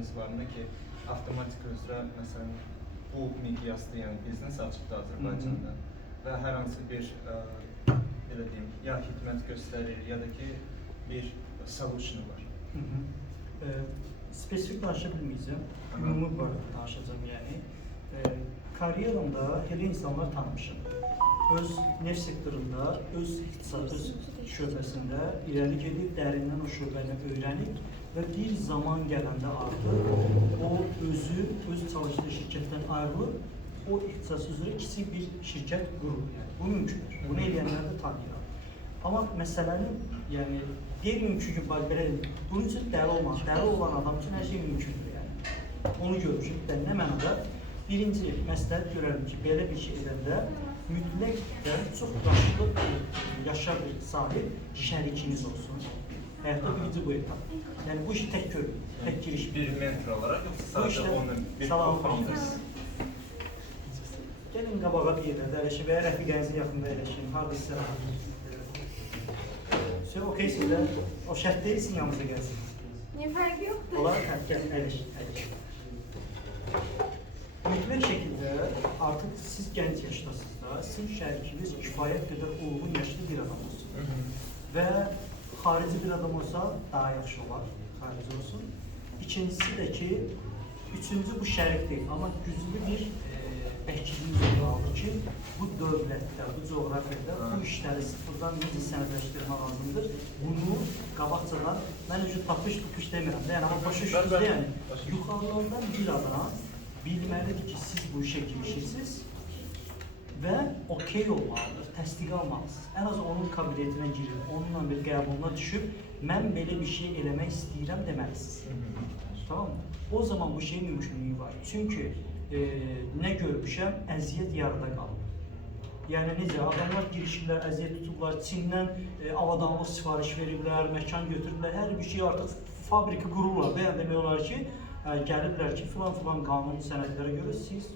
planınız varmı ki, avtomatik üzrə, məsələn, bu miqyasda, yəni biznes açıbdır Azərbaycanda və hər hansı bir, belə deyim, ya xidmət göstərir, ya da ki, bir solution var. Spesifik danışa bilməyəcəm, ümumi barədə danışacağım, yəni. Kariyeramda elə insanlar tanımışım. Öz neft sektorunda, öz iqtisad şöbəsində irəli gedib, dərindən o şöbəni öyrənib və bir zaman gələndə artıq o özü, öz çalışdığı şirkətdən ayrılıb, o ixtisas üzrə kiçik bir şirkət qurur. Yəni, bu mümkündür. Bunu eləyənləri də tanıyıram. Amma məsələnin, yəni, qeyri-mümkün ki, belə bunun üçün dəli olmaz. Dəli olan adam üçün hər şey mümkündür, yəni. Onu görmüşüm. Nə mənada? Birinci, məsləhət görərdim ki, belə bir şey edəndə mütləq çox yaşlı, yaşa bir sahib şərikiniz olsun. Həyatda birinci bu etap. Yəni, bu işi tək görün, tək giriş. Bir mentor olaraq, yoxsa sadəcə onun bir co-founders? Gəlin qabağa bir yerdə əyləşin və ya rəfiqənizin yaxında əyləşin, harada sizə rahat. Sen okeysin də, o şərt deyilsin, yanımıza gəlsin. Niyə fərqi yoxdur? Olar, gəl, əyləşin. Mütləq şəkildə artıq siz gənc yaşdasınız da, sizin şərikiniz kifayət qədər olğun yaşlı bir adam olsun. Və xarici bir adam olsa daha yaxşı olar, xarici olsun. İkincisi də ki, üçüncü bu şərik deyil, amma güclü bir bəkiliyimiz olmalıdır ki, bu dövlətdə, bu coğrafiyada bu işləri sıfırdan necə sənədləşdirmə lazımdır. Bunu qabaqcadan, mən üçün tapış-tupuş demirəm də, yəni, amma başa düşdünüz, yəni, yuxarılardan bir adına bilməlidir ki, siz bu işə girişirsiniz və okey olmalıdır, təsdiq almalısınız. Ən az onun kabiliyyətinə girin, onunla bir qəbuluna düşüb, mən belə bir şey eləmək istəyirəm deməlisiniz. Tamam mı? O zaman bu şeyin mümkünlüyü var. Çünki nə görmüşəm, əziyyət yarıda qalır. Yəni necə, adamlar girişirlər, əziyyət tutublar, Çindən avadanlıq sifariş veriblər, məkan götürürlər, hər bir şey artıq fabrika qururlar və yəni demək olar ki, gəliblər ki, filan qanun sənədlərə görə siz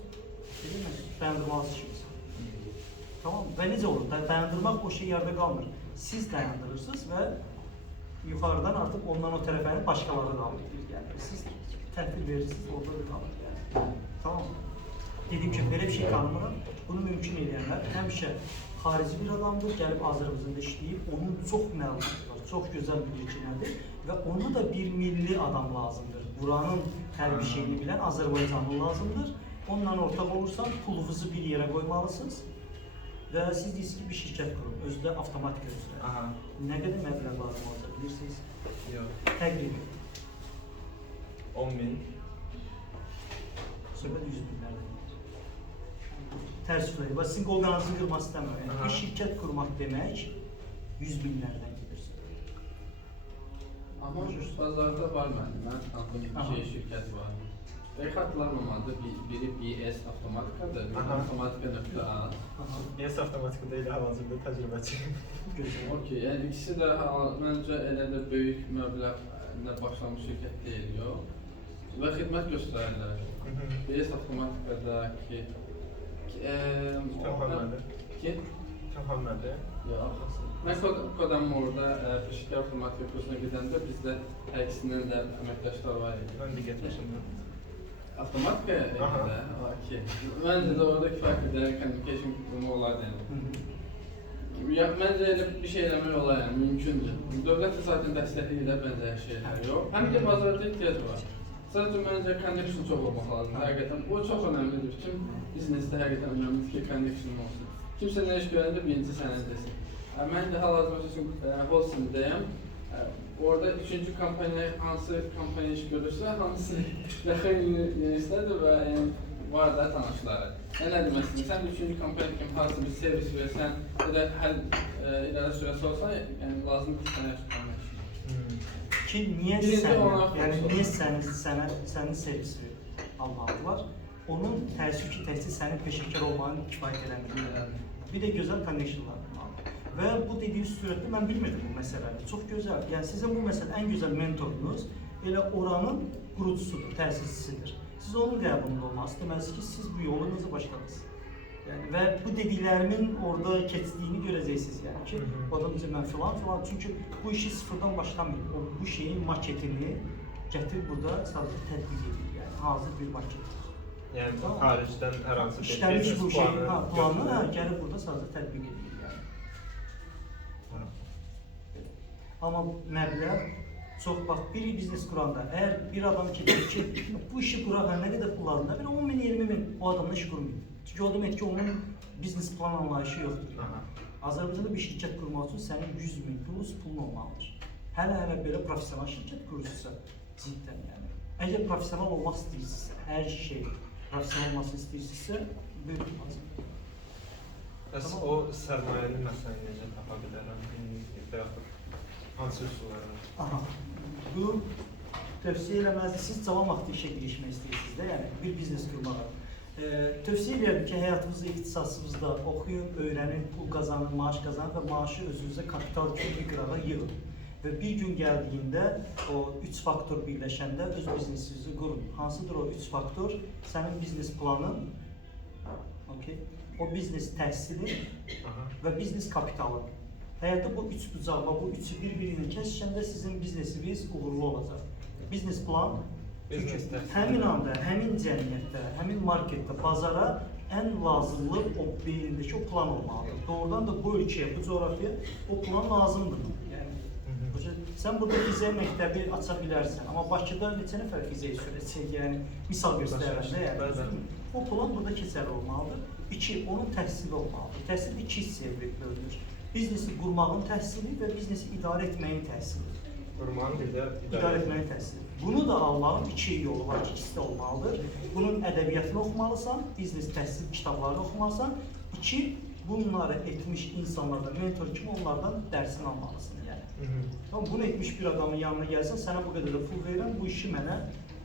dayandırmalısınız işiniz. Tamam mı? Və necə olur? Dayandırmaq o şey yarıda qalmır. Siz dayandırırsınız və yuxarıdan artıq ondan o tərəfəni başqaları qalır. Yəni siz təhvil verirsiniz, orada bir qalır. Tamam mı? Dediyim ki, belə bir şey tanımıram. Bunu mümkün edənlər həmişə xarici bir adamdır, gəlib Azərbaycanda işləyib, onun çox məlumatı var, çox gözəl bir bilginədir və onu da bir milli adam lazımdır. Buranın hər bir şeyini bilən Azərbaycanlı lazımdır. Onunla ortaq olursan, pulunuzu bir yerə qoymalısınız və siz deyirsiniz ki, bir şirkət qurun, özü də avtomatik üzrə. Nə qədər məbləğ lazım olacaq, bilirsiniz? Yox. Təqribi. 10.000. Söhbət 100 minlərdən. Tərs tutayım. Sizin qolqanınızı qırmaq istəmirəm. Yəni, bir şirkət qurmaq demək 100 minlərdən gedirsin. Amma bazarda var mənim tanıdığım iki şirkət var. Xatırlanmamadı, biri BS avtomatikadır, biri avtomatika.a. BS avtomatika deyil, hal-hazırda təcrübəçiyim. Okey, yəni ikisi də məncə elə də böyük məbləğlə başlamış şirkət deyil, yox. Və xidmət göstərirlər. BS avtomatikadakı Tövhəmədir. Yox. Mən kodam orada şirkət avtomatika kursuna gedəndə bizdə əksindən də əməkdaşlar var idi. Mən də getmişim. Avtomatika evdə, okey. Məncə də orada kifayət qədər communication qurumu olar yəni. Məncə elə bir şey eləmək olar yəni, mümkündür. Dövlət də zaten dəstəkləyirlər bənzər şeylər yox. Həm də bazarda ehtiyac var. Sadəcə məncə connection çox olmaq lazımdır. Həqiqətən bu çox önəmlidir. Bütün biznesdə həqiqətən önəmlidir ki, connection olsun. Kimsə nə iş görəndə birinci sənə desin. Mən də hal-hazırda üçün Holsindəyəm. Orada üçüncü kampanya, hansı kampanya iş görürsə, hansı yaxın yönistədir və var da tanışları. Nə demək istəyirsən, sən üçüncü kampanya kimi hansı bir servis versən, ya da hər ilərə sürəsi olsa, yəni lazımdır ki, sənə yaşamaq üçün. Ki, niyə sənin servisi almalıdırlar? Onun təəssüf ki, təhsil sənin peşəkar olmanın kifayət eləmir. Bir də gözəl connectionlar olmalıdır. Və bu dediyi sürətdə mən bilmirdim bu məsələni. Çox gözəl. Yəni sizin bu məsələ ən gözəl mentorunuz elə oranın qurucusudur, təsisçisidir. Siz onun qəbulunda olmalısınız. Deməlisiniz ki, siz bu yolu necə başladınız? Yəni və bu dediklərimin orada keçdiyini görəcəksiniz. Yəni ki, o adam deyir mən filan. Çünki bu işi sıfırdan başlamayın. Bu şeyin maketini Gətir burada sadəcə tətbiq edir. Yəni hazır bir maket. Yəni Tamam. xaricdən hər hansı bir İşləmiş bu biznes şey, planı planı götürülür. gəlib burada sadəcə tətbiq edir. Yəni. Amma məbləğ çox bax bir biznes quranda əgər bir adam ki bu işi quraraq nə qədər pul lazımdır? Bir 10 min, 20 min o adamla iş qurmayın. Çünki o demək ki onun biznes plan anlayışı yoxdur. Aha. Azərbaycanda bir şirkət qurmaq üçün sənin 100 min plus pulun olmalıdır. Hələ belə professional şirkət qurursa cidden yəni. Əgər professional olmaq istəyirsinizsə, hər şey professional olmasını istəyirsinizsə, böyük lazımdır. Bəs o sərmayəni məsələn necə tapa bilərəm? Və yaxud hansı üsulları? Aha. Bu tövsiyə eləməzdir. Siz cavan vaxtı işə girişmək istəyirsiniz də, yəni bir biznes qurmağa. Tövsiyə edirəm ki, həyatınızda, ixtisasınızda oxuyun, öyrənin, pul qazanın, maaş qazanın və maaşı özünüzə kapital kimi bir qırağa yığın. Və bir gün gəldiyində o 3 faktor birləşəndə öz biznesinizi qurun. Hansıdır o 3 faktor? Sənin biznes planın, okay? O biznes təhsilin və biznes kapitalın. Həyatda bu 3 bucaqla, bu üçü bir-birini kəsişəndə sizin biznesiniz uğurlu olacaq. Biznes plan, çünki həmin anda, həmin cəmiyyətdə, həmin marketdə, bazara ən lazımlı o beynindəki o plan olmalıdır. Doğrudan da bu ölkəyə, bu coğrafiyaya o plan lazımdır. Yəni, sən burada fiziyə məktəbi aça bilərsən, amma Bakıda neçə nəfər fiziyə sürəcək, yəni misal göstərəndə, yəni, o plan burada keçərli olmalıdır. 2, onun təhsili olmalıdır. Təhsil 2 hissəyə bölünür. Biznesi qurmağın təhsili və biznesi idarə etməyin təhsili. Qurmağın bir də İdarə etməyin təhsili. Bunu da almağın 2 yolu var, ikisi də olmalıdır. Bunun ədəbiyyatını oxumalısan, biznes təhsil kitablarını oxumalısan. 2, bunları etmiş insanlardan, mentor kimi onlardan dərsini almalısın. Yəni. Tamam, bunu etmiş bir adamın yanına gəlsən, sənə bu qədər də pul verirəm, bu işi mənə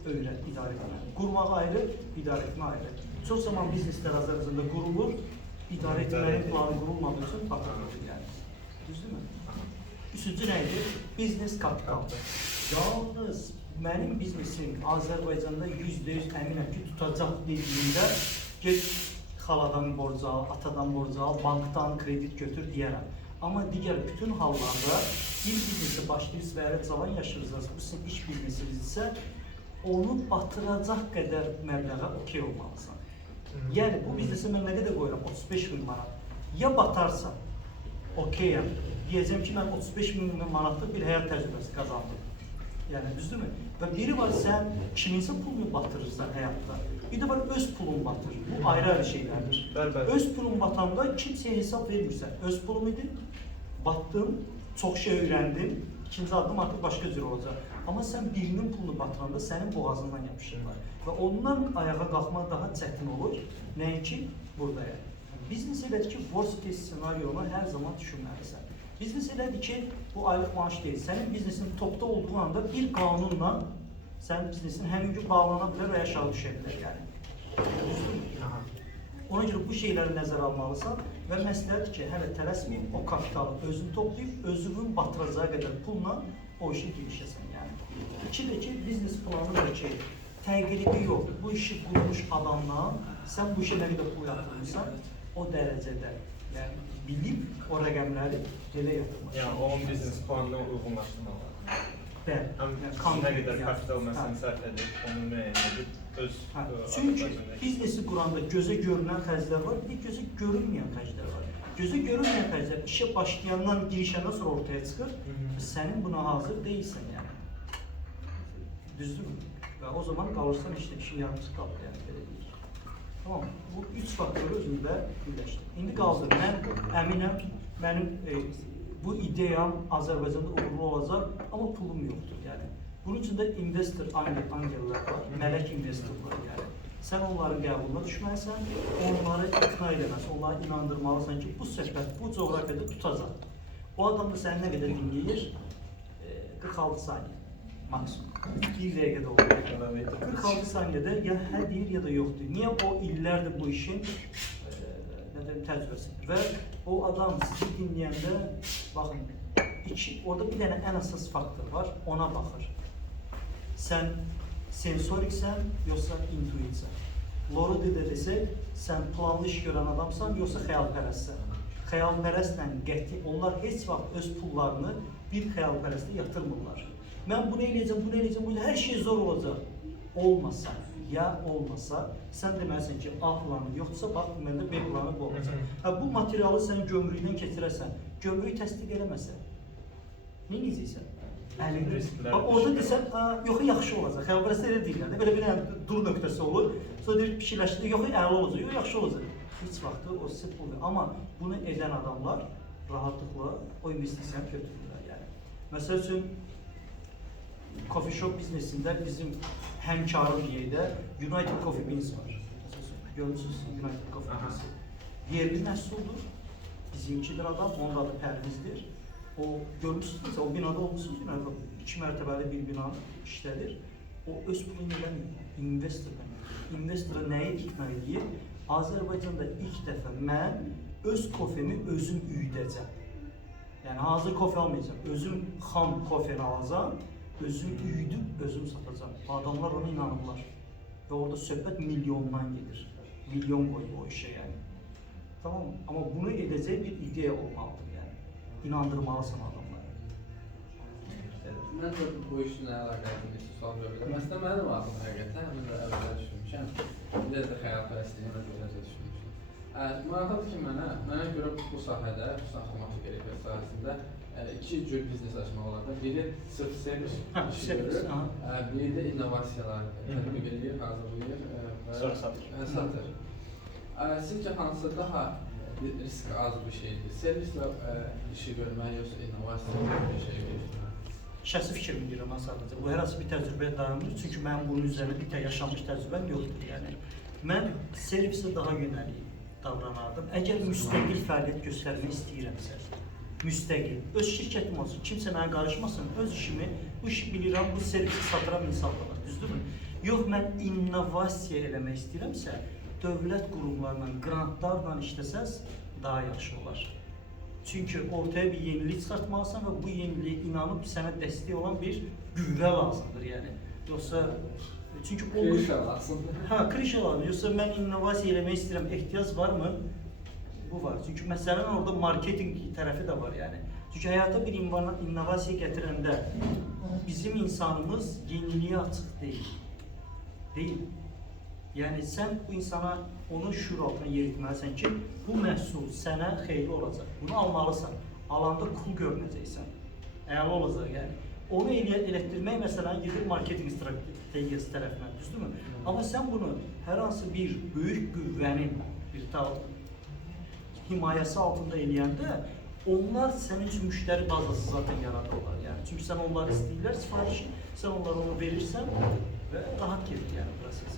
öyrət, idarə etmə. Qurmağı ayrı, idarə etmə ayrı. Çox zaman bizneslər Azərbaycanda qurulur, idarə etmənin planı qurulmadığı üçün batırılır yəni. Düzdürmü? Üçüncü neydi? Biznes kapital. Yalnız mənim biznesim Azərbaycanda %100 əminəm ki, tutacaq dediyində get xaladan borc al, atadan borc al, bankdan kredit götür deyərəm. Amma digər bütün hallarda bir biznesi başlayırsınız və əgər cavan yaşınızda bu sizin iş biznesinizsə, onu batıracaq qədər məbləğə okey olmalısan. Yəni bu biznesi mən nə qədər qoyuram? 35 min manat. Ya batarsa, okeyəm. Deyəcəm ki, mən 35 min manatlıq bir həyat təcrübəsi qazandım. Yəni düzdürmü? Və biri var, sən kiminsə pulunu batırırsan həyatda. Bir də var, öz pulun batır. Bu ayrı-ayrı şeylərdir. Öz pulun batanda kimsəyə hesab vermirsən. Öz pulum idi, batdım, çox şey öyrəndim. İkinci addım artıq başqa cür olacaq. Amma sən birinin pulunu batıranda sənin boğazından yapışırlar. Və ondan ayağa qalxmaq daha çətin olur. Nəinki burada yəni. Biznes elədir ki, worst case ssenaryonu hər zaman düşünməlisən. Biznes elədir ki, bu aylıq maaş deyil. Sənin biznesin topda olduğu anda bir qanunla sənin biznesin həmin gün bağlana bilər və aşağı düşə bilər yəni. Ona görə bu şeyləri nəzərə almalısan və məsləhətdir ki, hələ tələsməyib, o kapitalı özünü toplayıb, özünün batıracağı qədər pulla o işi girişəsən yəni. İkidir ki, biznes planı da ki, təqribi yox, bu işi qurmuş adamdan sən bu işə nə qədər pul yatırmışsan, o dərəcədə yəni bilib o rəqəmləri elə yatırmaq. Yəni onun biznes planına uyğunlaşdırmalı. Bəli. Nə qədər kapital məsələn sərf edib, onu müəyyən edib öz çünki biznesi quranda gözə görünən xərclər var, bir gözə görünməyən xərclər var. Gözə görünməyən xərclər işə başlayandan, girişəndən sonra ortaya çıxır. Sənin buna hazır deyilsən yəni. Düzdürmü? Və o zaman qalırsan işin yarımçı qalır yəni belə deyir. Tamam, bu 3 faktoru özündə birləşdir. İndi qaldı, mən əminəm, mənim bu ideyam Azərbaycanda uğurlu olacaq, amma pulum yoxdur yəni. Bunun üçün də investor angellər var, mələk investorlar yəni. Sən onların qəbuluna düşməlisən, onları iqna eləməlisən, onları inandırmalısan ki, bu söhbət bu coğrafiyada tutacaq. O adam da səni nə qədər dinləyir? 46 saniyə maksimum. 1 dəqiqədə olur. 46 saniyədə ya hə deyir, ya da yox deyir. Niyə? O illərdir bu işin təcrübəsidir. Və o adam sizi dinləyəndə, baxın, orada bir dənə ən əsas faktor var, ona baxır. Sən sensoriksən, yoxsa intuitsən. Loridi də desək, sən planlı iş görən adamsan, yoxsa xəyalpərəstsən. Xəyalpərəstlə qəti, onlar heç vaxt öz pullarını bir xəyalpərəstə yatırmırlar. mən bunu eləyəcəm, bunu eləyəcəm, bunu hər şey zor olacaq. Olmasa, sən deməlisən ki, A planı yoxdursa, bax, deməli B planı bu olacaq. Bu materialı sən gömrükdən keçirəsən, gömrük təsdiq eləməsə, nə edəcəksən? Bax, orada desən, yox, yaxşı olacaq. Xəbərəsə elə deyirlər də, belə bir dur nöqtəsi olur. Sonra deyir, pişirləşdir, yox, əla olacaq, yox, yaxşı olacaq. Heç vaxtı o sırf olur. Amma bunu edən adamlar rahatlıqla o investisiyanı götürürlər. Yəni. Məsəl üçün, coffee shop biznesində bizim həmkarı deyək də United Coffee Beans var. Görürsünüz, United Coffee Beans. Yerli məhsuldur, bizimkidir adam, onun adı Pərvizdir. O görmüşsünüz, o binada olmuşsunuz, 2 mərtəbəli bir bina işlədir. O öz pulunu eləmir, investordan. İnvestora nəyi ikna edir? Azərbaycanda ilk dəfə mən öz kofemi özüm üyüdəcəm. Yəni hazır kofe almayacağım, özüm xam kofeni alacağım, özüm üyüdüb, özüm satacağım. Adamlar ona inanırlar. Və orada söhbət milyondan gedir. Milyon qoyur o işə yəni. Tamam mı? Amma bunu edəcək bir ideya olmalıdır yəni. İnandırmalısan adamları. Mən də bu işlə əlaqəli bir sual verir bilərəm. Əslində mənim ağlım həqiqətən, mən də əvvəldə düşünmüşəm. Biraz da xəyalpərəstliyinə görə düşünmüşəm. Maraqlıdır ki, mənə görə bu sahədə, xüsusən avtomatik elektrik sahəsində iki cür biznes açmaq olar da. Biri sırf servis işi görür, biri də innovasiyalar tətbiq edir, hazırlayır və satır. Sizcə hansı daha risk az bir şeydir? Servislə işi görmək, yoxsa innovasiya bir şey görmək? Şəxsi fikrimi deyirəm sadəcə. Bu hər hansı bir təcrübəyə dayanır. Çünki mənim bunun üzərində bir tək yaşanmış təcrübəm yoxdur. Yəni mən servisə daha yönəlik davranardım. Əgər müstəqil fəaliyyət göstərmək istəyirəmsə, müstəqil, öz şirkətim olsun, kimsə mənə qarışmasın, öz işimi, bu işi bilirəm, bu servisi satıram insanlara, düzdürmü? Yox, mən innovasiya eləmək istəyirəmsə, dövlət qurumlarla, grantlarla işləsəz daha yaxşı olar. Çünki ortaya bir yenilik çıxartmalısan və bu yeniliyə inanıb sənə dəstək olan bir qüvvə lazımdır, yəni. Yoxsa, çünki o... Krişə lazımdır. Krişə lazımdır. Yoxsa mən innovasiya eləmək istəyirəm, ehtiyac varmı? Bu var. Çünki məsələnin orada marketing tərəfi də var, yəni. Çünki həyata bir innovasiya gətirəndə bizim insanımız yeniliyə açıq deyil. Deyil. Yəni, sən bu insana onun şuur altına yeritməlisən ki, bu məhsul sənə xeyli olacaq. Bunu almalısan. Alanda cool görünəcəksən. Əla olacaq, yəni. Onu elətdirmək məsələn gedir marketing strategiyası tərəfinə, düzdürmü? Amma sən bunu hər hansı bir böyük qüvvənin bir himayəsi altında eləyəndə, onlar sənin üçün müştəri bazası zaten yaradırlar, yəni. Çünki sən onları istəyirlər, sifarişi, sən onlara onu verirsən və rahat gedir, yəni, prosesi.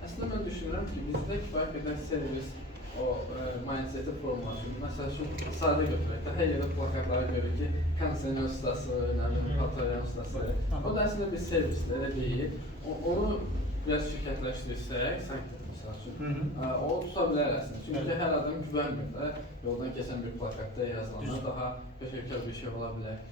Əslində mən düşünürəm ki, bizdə kifayət qədər servis, o mindset-i formasyon, məsəl üçün sadə götürək də, hər yerdə plakatlara görür ki, kondisioner ustası, patlayan ustası, o da əslində bir servisdir, elə deyil. Onu biraz şirkətləşdirsək, sanki məsəl üçün, o tuta bilər əslində. Çünki hər adam güvənmir də, yoldan keçən bir plakatda yazılanlar daha peşəkar bir şey ola bilər.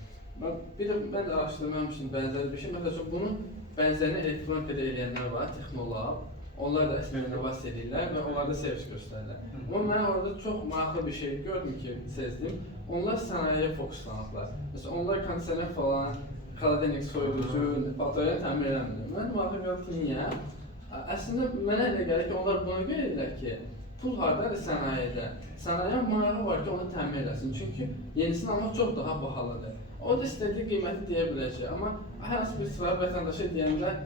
Bir də mən də araşdırmam üçün bənzər bir şey, məsəl üçün bunun bənzərini elektronikada eləyənlər var, texnoloq. Onlar da əslində innovasiya edirlər və onlar da servis göstərirlər. Amma mən orada çox maraqlı bir şey gördüm ki, sezdim. Onlar sənayeyə fokuslanırlar. Məsələn, onlar kondisioner falan, kaladenik soyuducu, batarya təmir eləmir. Mən maraqlı gördüm ki, niyə? Əslində mənə elə gəlir ki, onlar buna verirlər ki, pul hardadır sənayedə? Sənayə marağı var ki, onu təmir eləsin. Çünki yenisini almaq çox daha bahalıdır. O da istədiyi qiyməti deyə biləcək. Amma hər hansı bir sıra vətəndaşa deyəndə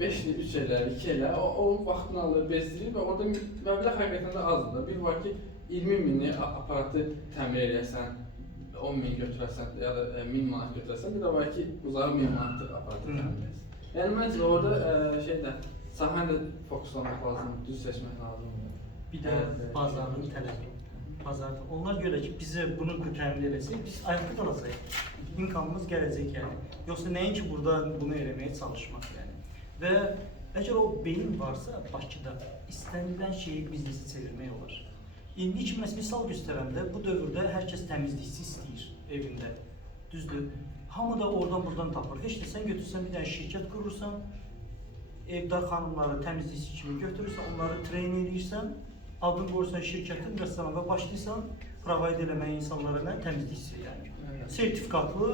5-li, 3 elə, 2 elə, o vaxtını alır, bezdirir və orada məbləğ həqiqətən də azdır. Bir var ki, 20 minlik aparatı təmir edəsən, 10 min götürəsən ya da 1000 manat götürəsən, bir də var ki, uzağı 1000 manatlıq aparatı təmir edəsən. Yəni, məncə orada sahəni də fokuslamaq lazımdır, düz seçmək lazımdır. Bir də bazarın tələbi. Bazarda. Onlar görə ki, bizə bunu təmin edəcək, biz ayaqda qalacaq. İnkamımız gələcək yəni. Yoxsa nəyin ki, burada bunu eləməyə çalışmaq yəni. Və əgər o beyin varsa Bakıda istənilən şeyi biznesi çevirmək olar. İndi ki, misal göstərəndə bu dövrdə hər kəs təmizlikçi istəyir evində. Düzdür. Hamı da oradan buradan tapır. Heç də sən götürsən bir dənə şirkət qurursan, evdar xanımları təmizlikçi kimi götürürsən, onları treyn edirsən, adını qoyursan şirkətin, restoran və başlayırsan provide eləməyə insanlara nə təmizlikçi yəni. Evet. Sertifikatlı,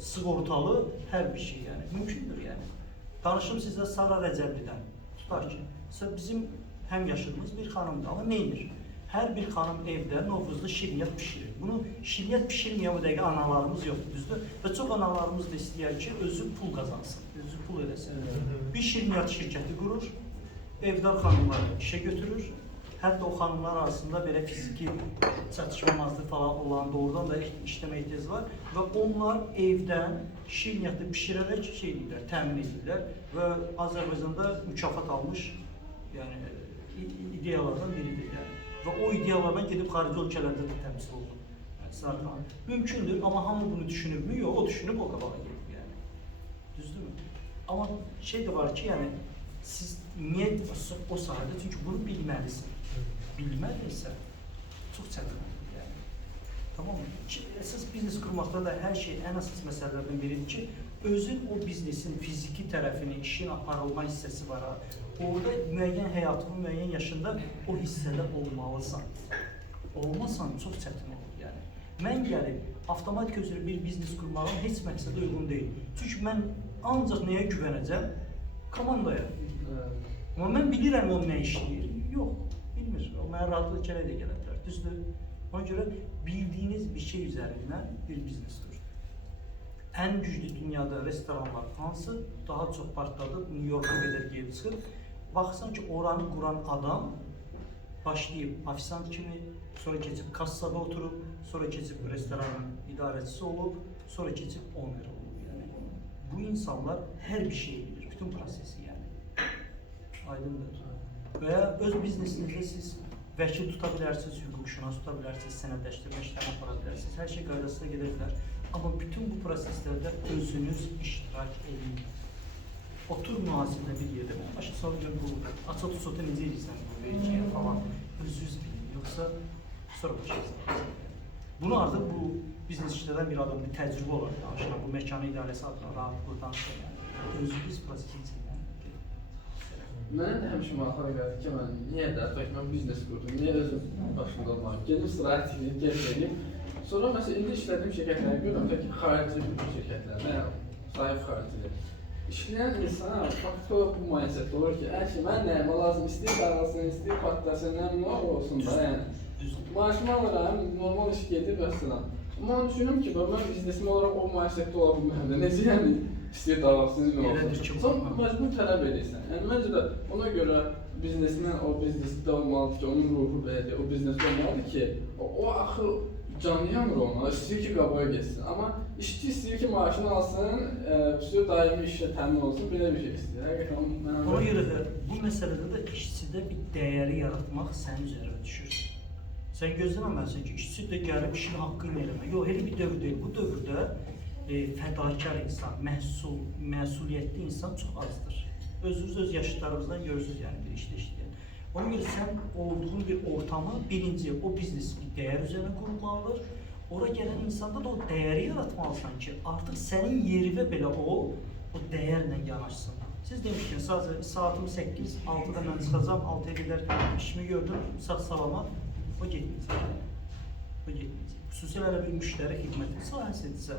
sığortalı hər bir şey yəni. Mümkündür yəni. Danışım sizə Sara Rəcəblidən. Tutar ki, bizim həm yaşadığımız bir xanımdır, amma neynir? Hər bir xanım evdə Novruzda şirniyyat pişirir. Bunu şirniyyat pişirməyən bu dəqiqə analarımız yoxdur, düzdür? Və çox analarımız da istəyər ki, özü pul qazansın, özü pul eləsin. Bir şirniyyat şirkəti qurur, evdar xanımları işə götürür. Hətta o xanımlar arasında belə fiziki çatışmamazlık falan olan doğrudan da işləmə ehtiyac var. Və onlar evdən şirniyyatı pişirərək şey edirlər, təmin edirlər. Və Azərbaycanda mükafat almış yəni, ideyalardan biridir. Yəni. Və o ideyalardan gedib xarici ölkələrdə də təmsil olunur. Yəni, Sarıqan. Mümkündür, amma hamı bunu düşünübmü? Yox, o düşünüb o qabağa gedib. Yəni. Düzdürmü? Amma şey də var ki, yəni, siz niyə o sahədə? Çünki bunu bilməlisin. Bilməlisə çox çətin olur yəni. Tamam mı? Əsas biznes qurmaqda da hər şey ən əsas məsələlərdən biridir ki, özün o biznesin fiziki tərəfini, işin aparılma hissəsi var ha. Orada müəyyən həyatının müəyyən yaşında o hissədə olmalısan. Olmasan çox çətin olur yəni. Mən gəlib avtomatik üzrə bir biznes qurmağın heç məqsədə uyğun deyil. Çünki mən ancaq nəyə güvənəcəm? Komandaya. Amma mən bilirəm o nə işləyir. Yox. Bilmir. O mənə rahatlıq kərə də gələ bilər. Düzdür? Ona görə bildiyiniz bir şey üzərindən bir biznes qurur. Ən güclü dünyada restoranlar hansı daha çox partladı, New York'a qədər gedib çıxır. Baxsan ki, oranı quran adam başlayıb ofisant kimi, sonra keçib kassada oturub, sonra keçib restoranın idarəçisi olub, sonra keçib owner olub. Yəni, bu insanlar hər bir şeyi bilir, bütün prosesi yəni. Aydındır. Və ya öz biznesinizdə siz vəkil tuta bilərsiniz, hüquqşünas tuta bilərsiniz, sənədləşdirmə işlərini apara bilərsiniz, hər şey qaydasına gedə bilər. Amma bütün bu proseslərdə özünüz iştirak edin. Otur mühasibdə bir yerdə, başa sonra bu açı-tutu necə edirsən bu vericiyə falan, özünüz bilin, yoxsa sonra başlayırsınız. Bunu artıq bu biznes işlədən bir adam, bir təcrübə olaraq danışıram, bu məkanı idarəsi adına rahatlıqla danışıram. Yəni. Özünüz prosesin içindən. Mənə də həmişə maraqlı gəldi ki, niyə də mən biznes qurdum, niyə özüm başında olmalıyım, gedim strategiyini gətireyim. Sonra məsələn, indi işlədiyim şirkətləri görürəm, tək ki, xarici şirkətlər, sahib xaricidir. İşləyən insan faktiki olarak bu mindsetdə olur ki, hər şey mən nəyimə lazım, istəyir qarasın, istəyir patlasın, nəyimə olsun da, yəni. Maaşımı alıram, normal iş gedir və s. Amma onu düşünürüm ki, mən biznesimi olarak o mindsetdə ola bilməyəm də, necə yəni? İstəyir davasınız mı olsun? Sonra məcbur tələb edirsən. Yəni, məncə də ona görə biznesmen o biznesdə olmalıdır ki, onun ruhu belədir, o biznesdə olmalıdır ki, o axı canı yanır ona, istəyir ki, qabağa geçsin. Amma işçi istəyir ki, maaşını alsın, daimi işlə təmin olsun, belə bir şey istəyir. Ona görə də bu məsələdə də işçidə bir dəyəri yaratmaq sənin üzərə düşür. Sən gözləməməlisən ki, işçi də gəlib işin haqqını eləmək. Yox, elə bir dövr deyil. Bu dövrdə fədakar insan, məsuliyyətli insan çox azdır. Özünüz öz yaşıtlarımızdan görürsünüz yəni bir işdə işləyən. Ona görə sən olduğun bir ortamı birinci o biznesi bir dəyər üzərine qurmalıdır. Ora gələn insanda da o dəyəri yaratmalısan ki, artıq sənin yerivə belə o dəyərlə yanaşsın. Siz demişkən, sadəcə saatım 8, 6-da mən çıxacam, 6-ya qədər işimi gördüm, sağ-salamat, o getməyəcək. O getməyəcək. Xüsusilə bir müştəri xidməti sahəsidirsə,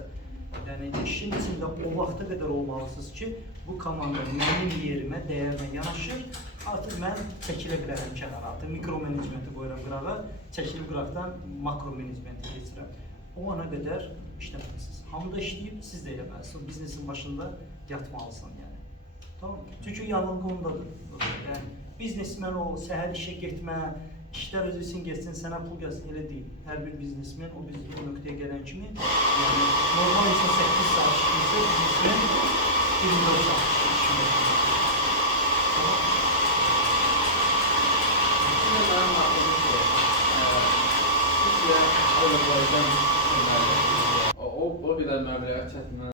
yəni işin içində o vaxta qədər olmalısınız ki, bu komanda mənim yerimə dəyərlə yanaşır, artıq mən çəkilə bilərəm kənara, artıq mikromenecmenti qoyuram qırağa, çəkilib qıraqdan makromenecmenti geçirəm. O ana qədər işləməlisiniz. Hamı da işləyib, siz də eləməlisiniz. Biznesin başında yatmalısın yəni. Tamam. Çünki yanılğı ondadır. Yəni, biznesmen ol, səhər işə getmə, işlər özü üçün geçsin, sənə pul gəlsin, elə deyil. Hər bir biznesmen o nöqtəyə gələn kimi, yəni normal insan 8 saat işləyirsə, biznesmen 24 saat işləyir. Yine mənim maraqlıdır ki, sizcə Azərbaycan o qədər məbləğə çətinə